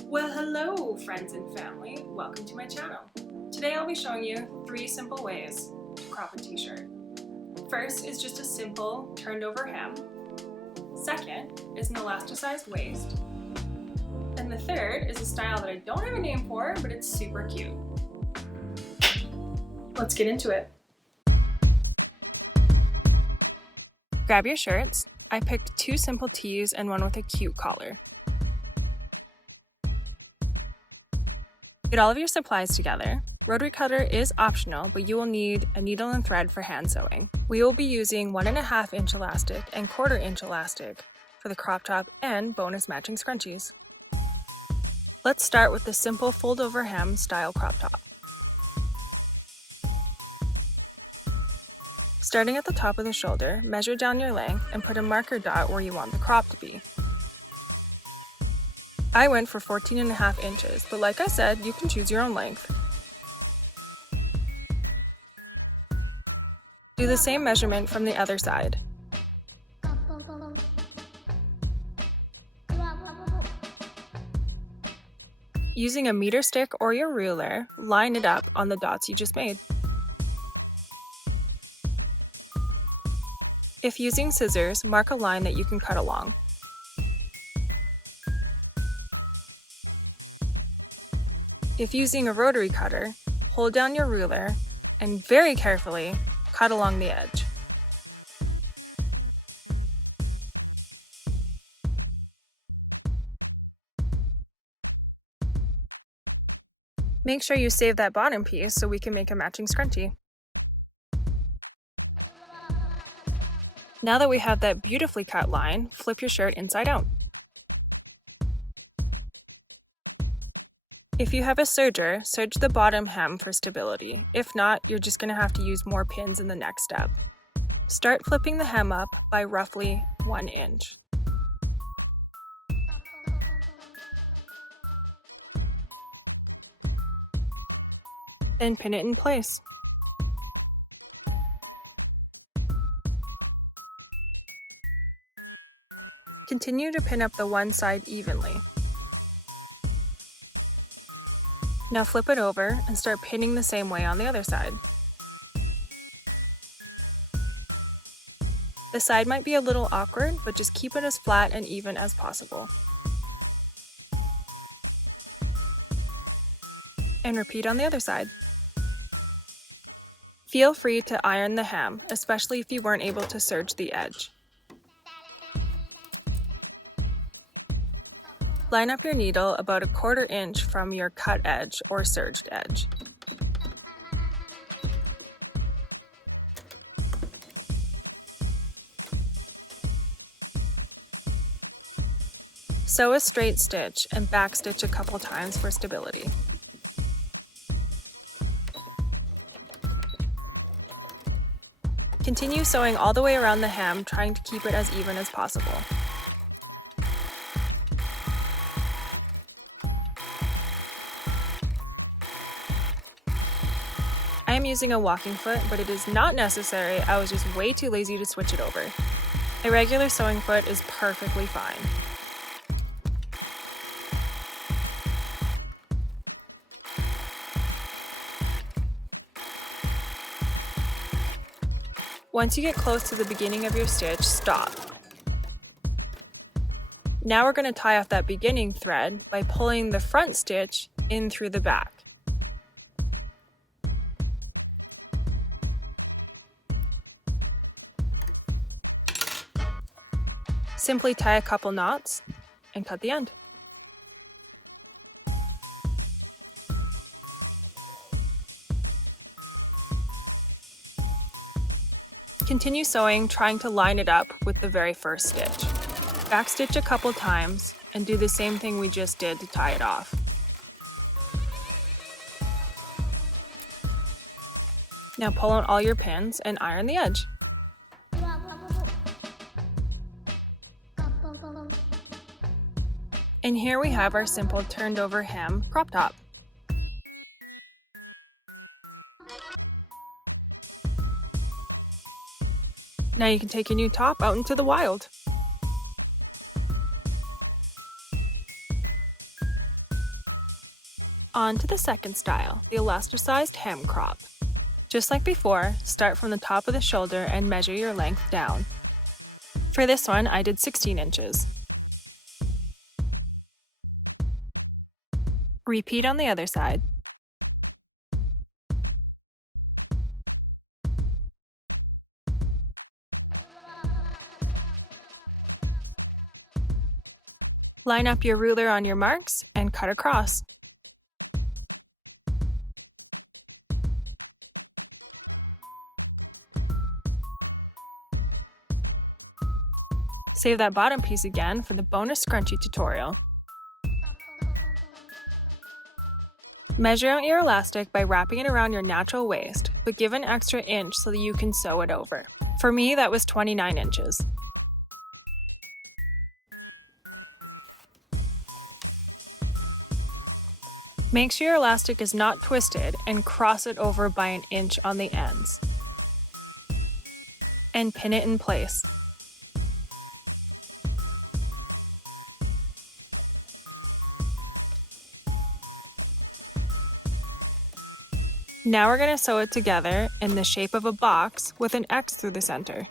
Well, hello friends and family, welcome to my channel. Today I'll be showing you 3 simple ways to crop a t-shirt. First is just a simple turned over hem. Second is an elasticized waist. And the third is a style that I don't have a name for, but it's super cute. Let's get into it. Grab your shirts. I picked 2 simple tees and one with a cute collar. Get all of your supplies together. Rotary cutter is optional, but you will need a needle and thread for hand sewing. We will be using 1.5 inch elastic and 1/4 inch elastic for the crop top and bonus matching scrunchies. Let's start with the simple fold over hem style crop top. Starting at the top of the shoulder, measure down your length and put a marker dot where you want the crop to be. I went for 14.5 inches, but like I said, you can choose your own length. Do the same measurement from the other side. Using a meter stick or your ruler, line it up on the dots you just made. If using scissors, mark a line that you can cut along. If using a rotary cutter, hold down your ruler and very carefully cut along the edge. Make sure you save that bottom piece so we can make a matching scrunchie. Now that we have that beautifully cut line, flip your shirt inside out. If you have a serger, serge the bottom hem for stability. If not, you're just going to have to use more pins in the next step. Start flipping the hem up by roughly 1 inch. Then pin it in place. Continue to pin up the one side evenly. Now flip it over and start pinning the same way on the other side. The side might be a little awkward, but just keep it as flat and even as possible. And repeat on the other side. Feel free to iron the hem, especially if you weren't able to serge the edge. Line up your needle about 1/4 inch from your cut edge or serged edge. Sew a straight stitch and backstitch a couple times for stability. Continue sewing all the way around the hem, trying to keep it as even as possible. I am using a walking foot, but it is not necessary. I was just way too lazy to switch it over. A regular sewing foot is perfectly fine. Once you get close to the beginning of your stitch, stop. Now we're going to tie off that beginning thread by pulling the front stitch in through the back. Simply tie a couple knots and cut the end. Continue sewing, trying to line it up with the very first stitch. Backstitch a couple times and do the same thing we just did to tie it off. Now pull out all your pins and iron the edge. And here we have our simple turned over hem crop top. Now you can take your new top out into the wild. On to the second style, the elasticized hem crop. Just like before, start from the top of the shoulder and measure your length down. For this one, I did 16 inches. Repeat on the other side. Line up your ruler on your marks and cut across. Save that bottom piece again for the bonus scrunchie tutorial. Measure out your elastic by wrapping it around your natural waist, but give an extra inch so that you can sew it over. For me, that was 29 inches. Make sure your elastic is not twisted and cross it over by an inch on the ends. And pin it in place. Now we're going to sew it together in the shape of a box with an X through the center.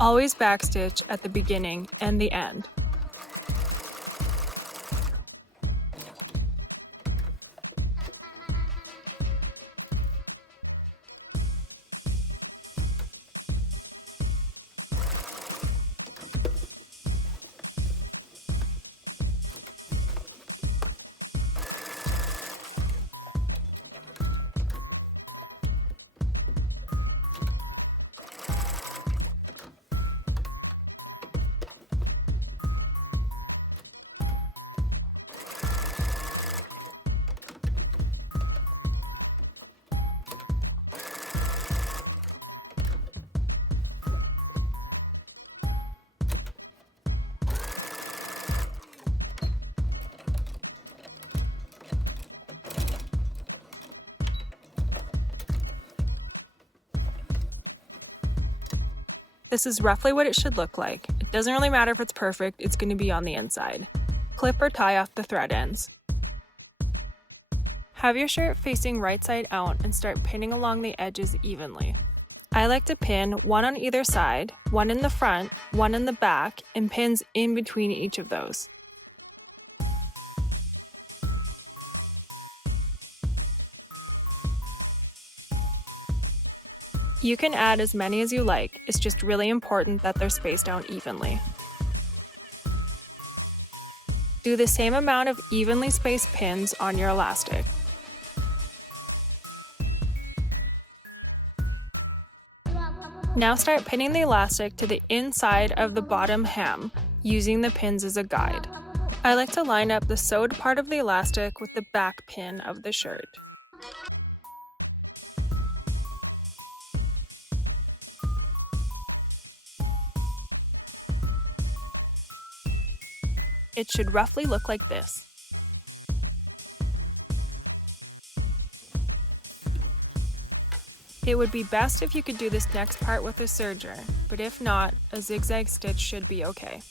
Always backstitch at the beginning and the end. This is roughly what it should look like. It doesn't really matter if it's perfect, it's going to be on the inside. Clip or tie off the thread ends. Have your shirt facing right side out and start pinning along the edges evenly. I like to pin one on either side, one in the front, one in the back, and pins in between each of those. You can add as many as you like, it's just really important that they're spaced out evenly. Do the same amount of evenly spaced pins on your elastic. Now start pinning the elastic to the inside of the bottom hem, using the pins as a guide. I like to line up the sewed part of the elastic with the back pin of the shirt. It should roughly look like this. It would be best if you could do this next part with a serger, but if not, a zigzag stitch should be okay.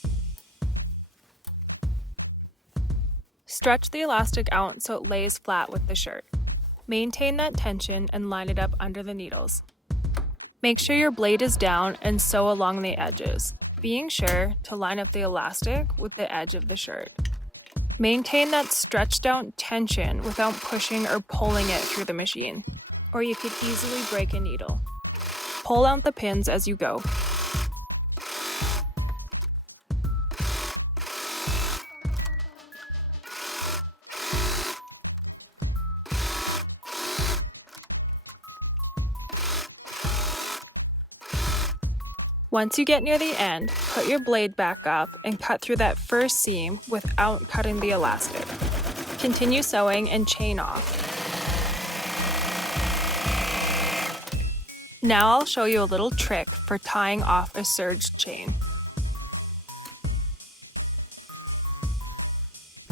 Stretch the elastic out so it lays flat with the shirt. Maintain that tension and line it up under the needles. Make sure your blade is down and sew along the edges, being sure to line up the elastic with the edge of the shirt. Maintain that stretched out tension without pushing or pulling it through the machine, or you could easily break a needle. Pull out the pins as you go. Once you get near the end, put your blade back up and cut through that first seam without cutting the elastic. Continue sewing and chain off. Now I'll show you a little trick for tying off a serged chain.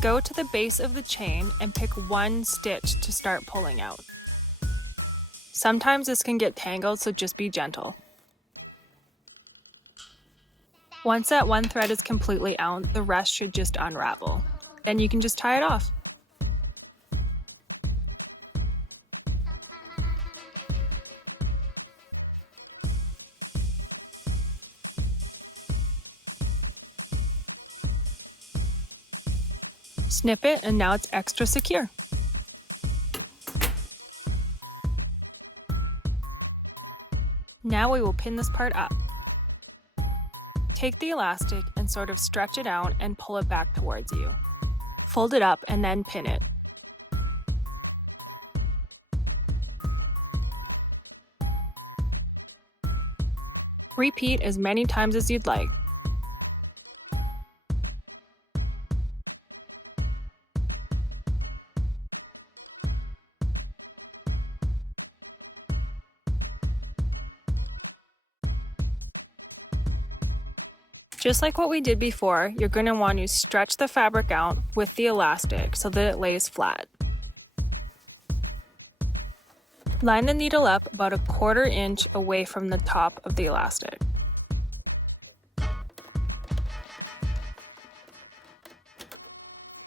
Go to the base of the chain and pick one stitch to start pulling out. Sometimes this can get tangled, so just be gentle. Once that one thread is completely out, the rest should just unravel. Then you can just tie it off. Snip it and now it's extra secure. Now we will pin this part up. Take the elastic and sort of stretch it out and pull it back towards you. Fold it up and then pin it. Repeat as many times as you'd like. Just like what we did before, you're going to want to stretch the fabric out with the elastic so that it lays flat. Line the needle up about 1/4 inch away from the top of the elastic.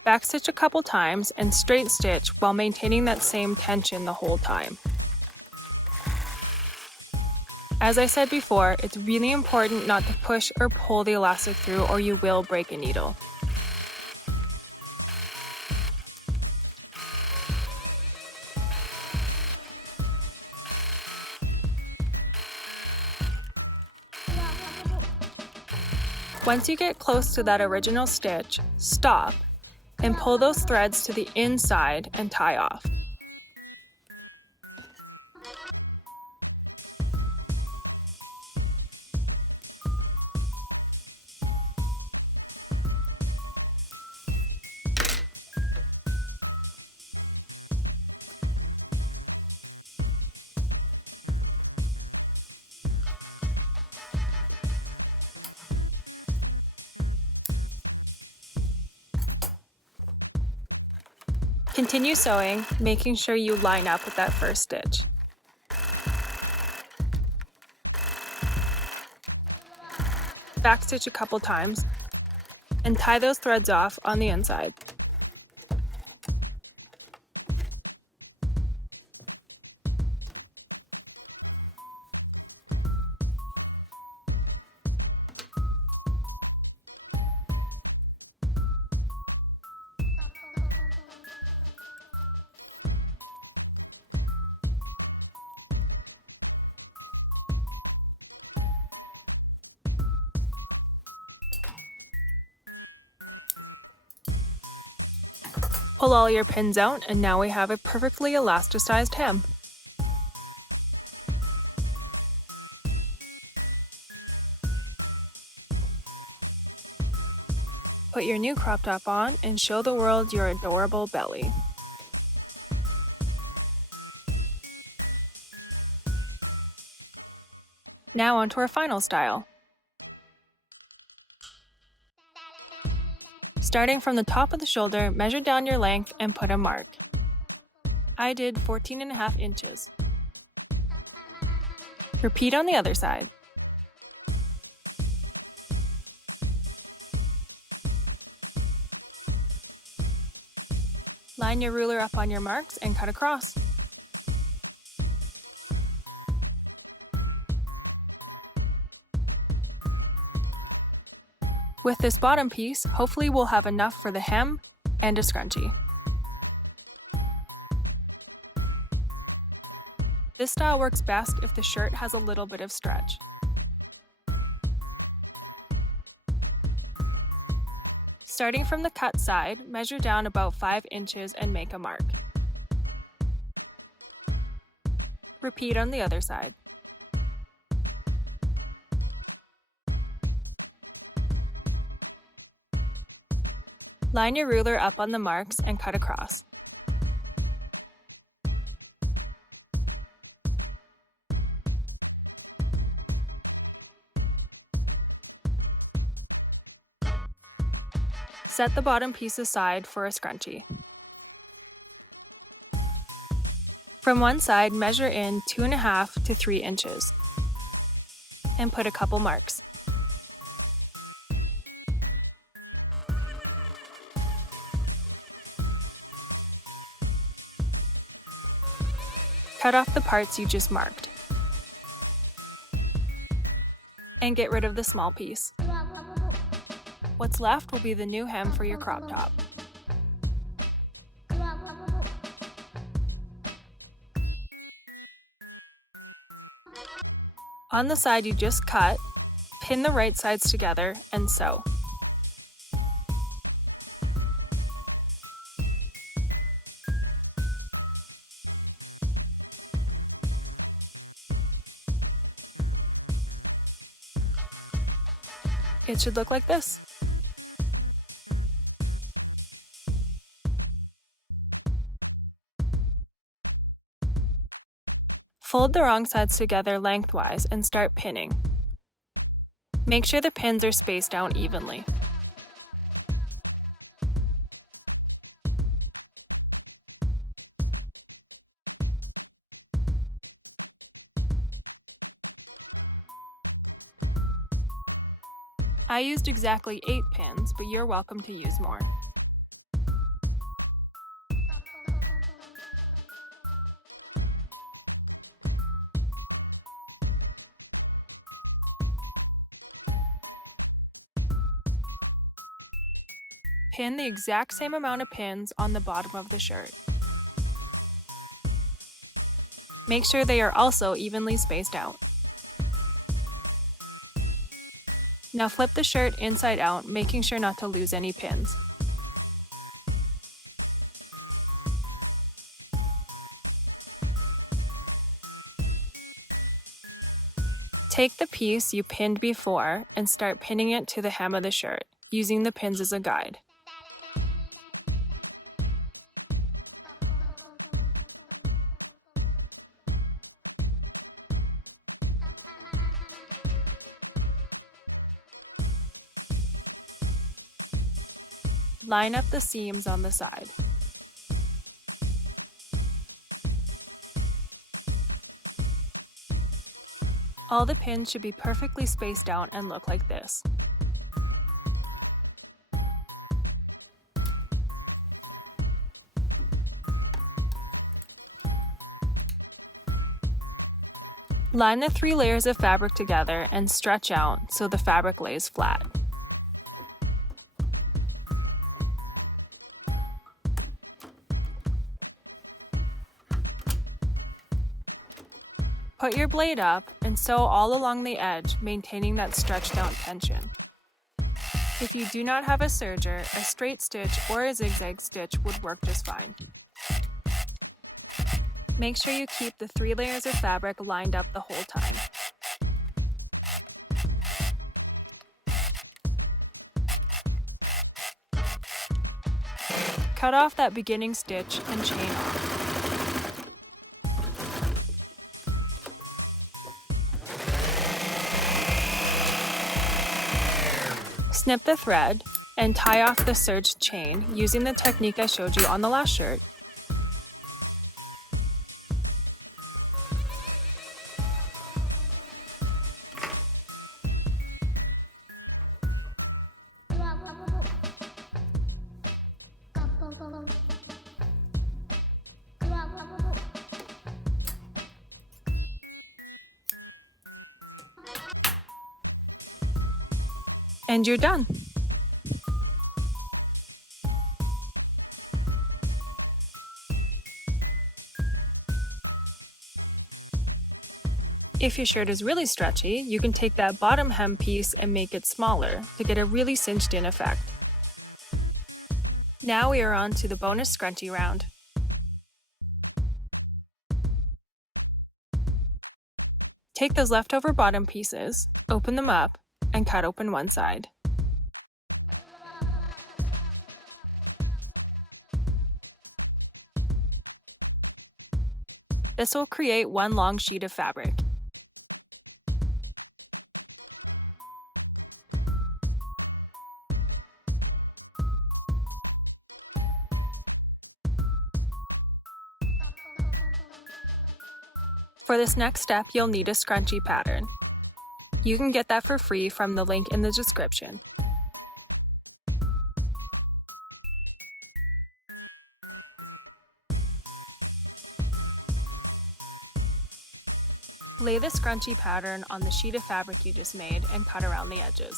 Backstitch a couple times and straight stitch while maintaining that same tension the whole time. As I said before, it's really important not to push or pull the elastic through or you will break a needle. Once you get close to that original stitch, stop and pull those threads to the inside and tie off. Continue sewing, making sure you line up with that first stitch. Backstitch a couple times and tie those threads off on the inside. Pull all your pins out and now we have a perfectly elasticized hem. Put your new crop top on and show the world your adorable belly. Now onto our final style. Starting from the top of the shoulder, measure down your length and put a mark. I did 14.5 inches. Repeat on the other side. Line your ruler up on your marks and cut across. With this bottom piece, hopefully we'll have enough for the hem and a scrunchie. This style works best if the shirt has a little bit of stretch. Starting from the cut side, measure down about 5 inches and make a mark. Repeat on the other side. Line your ruler up on the marks and cut across. Set the bottom piece aside for a scrunchie. From one side, measure in 2.5 to 3 inches and put a couple marks. Cut off the parts you just marked. And get rid of the small piece. What's left will be the new hem for your crop top. On the side you just cut, pin the right sides together and sew. It should look like this. Fold the wrong sides together lengthwise and start pinning. Make sure the pins are spaced out evenly. I used exactly 8 pins, but you're welcome to use more. Pin the exact same amount of pins on the bottom of the shirt. Make sure they are also evenly spaced out. Now flip the shirt inside out, making sure not to lose any pins. Take the piece you pinned before and start pinning it to the hem of the shirt, using the pins as a guide. Line up the seams on the side. All the pins should be perfectly spaced out and look like this. Line the 3 layers of fabric together and stretch out so the fabric lays flat. Put your blade up and sew all along the edge, maintaining that stretched out tension. If you do not have a serger, a straight stitch or a zigzag stitch would work just fine. Make sure you keep the 3 layers of fabric lined up the whole time. Cut off that beginning stitch and chain off. Snip the thread and tie off the serged chain using the technique I showed you on the last shirt. And you're done. If your shirt is really stretchy, you can take that bottom hem piece and make it smaller to get a really cinched in effect. Now we are on to the bonus scrunchie round. Take those leftover bottom pieces, open them up, and cut open one side. This will create one long sheet of fabric. For this next step, you'll need a scrunchie pattern. You can get that for free from the link in the description. Lay the scrunchie pattern on the sheet of fabric you just made and cut around the edges.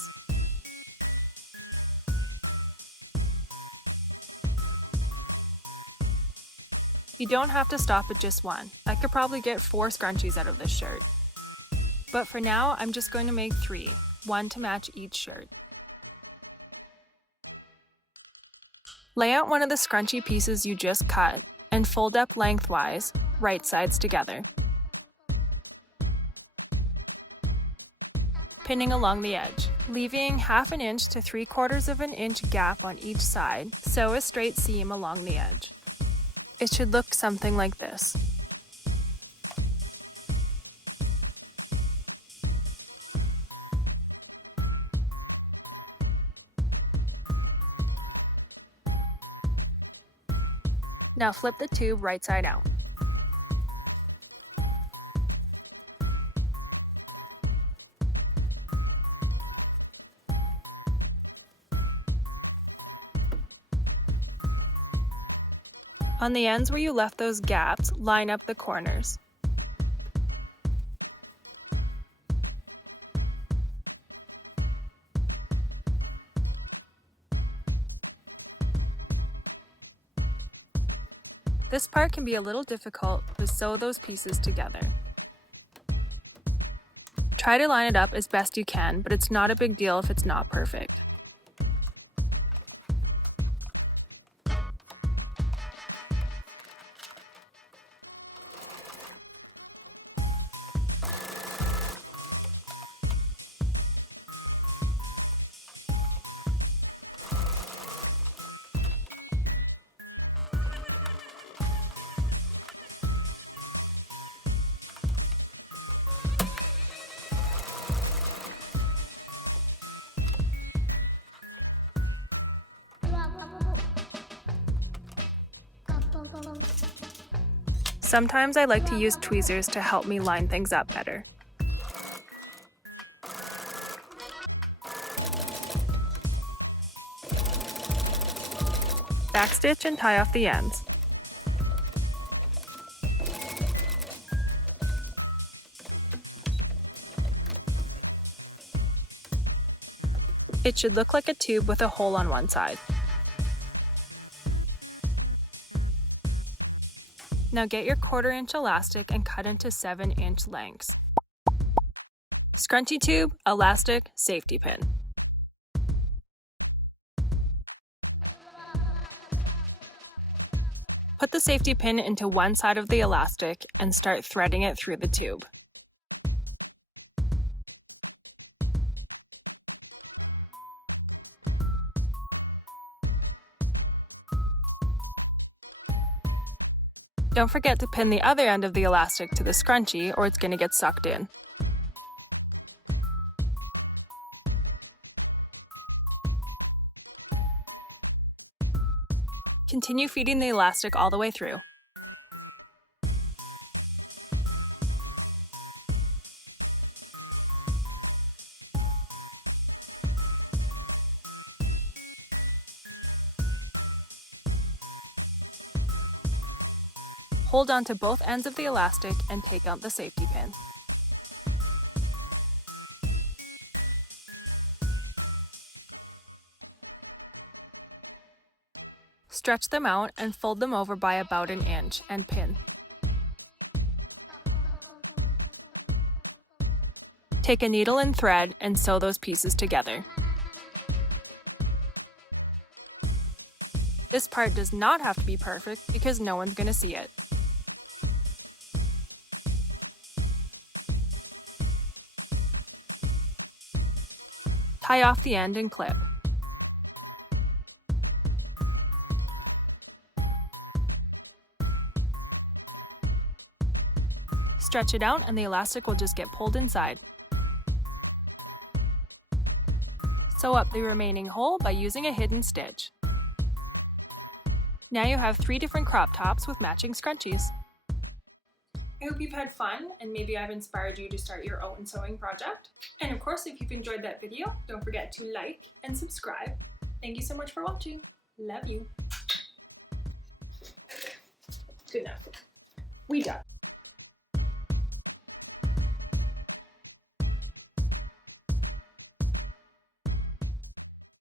You don't have to stop at just one. I could probably get 4 scrunchies out of this shirt. But for now, I'm just going to make 3, one to match each shirt. Lay out one of the scrunchie pieces you just cut and fold up lengthwise, right sides together. Pinning along the edge. Leaving 1/2 inch to 3/4 inch gap on each side, sew a straight seam along the edge. It should look something like this. Now flip the tube right side out. On the ends where you left those gaps, line up the corners. This part can be a little difficult, but sew those pieces together. Try to line it up as best you can, but it's not a big deal if it's not perfect. Sometimes I like to use tweezers to help me line things up better. Backstitch and tie off the ends. It should look like a tube with a hole on one side. Now get your 1/4 inch elastic and cut into 7-inch lengths. Scrunchie tube, elastic, safety pin. Put the safety pin into one side of the elastic and start threading it through the tube. Don't forget to pin the other end of the elastic to the scrunchie or it's going to get sucked in. Continue feeding the elastic all the way through. Hold on to both ends of the elastic and take out the safety pin. Stretch them out and fold them over by about 1 inch and pin. Take a needle and thread and sew those pieces together. This part does not have to be perfect because no one's going to see it. Tie off the end and clip. Stretch it out and the elastic will just get pulled inside. Sew up the remaining hole by using a hidden stitch. Now you have 3 different crop tops with matching scrunchies. I hope you've had fun and maybe I've inspired you to start your own sewing project. And of course, if you've enjoyed that video, don't forget to like and subscribe. Thank you so much for watching. Love you. Good enough. We done.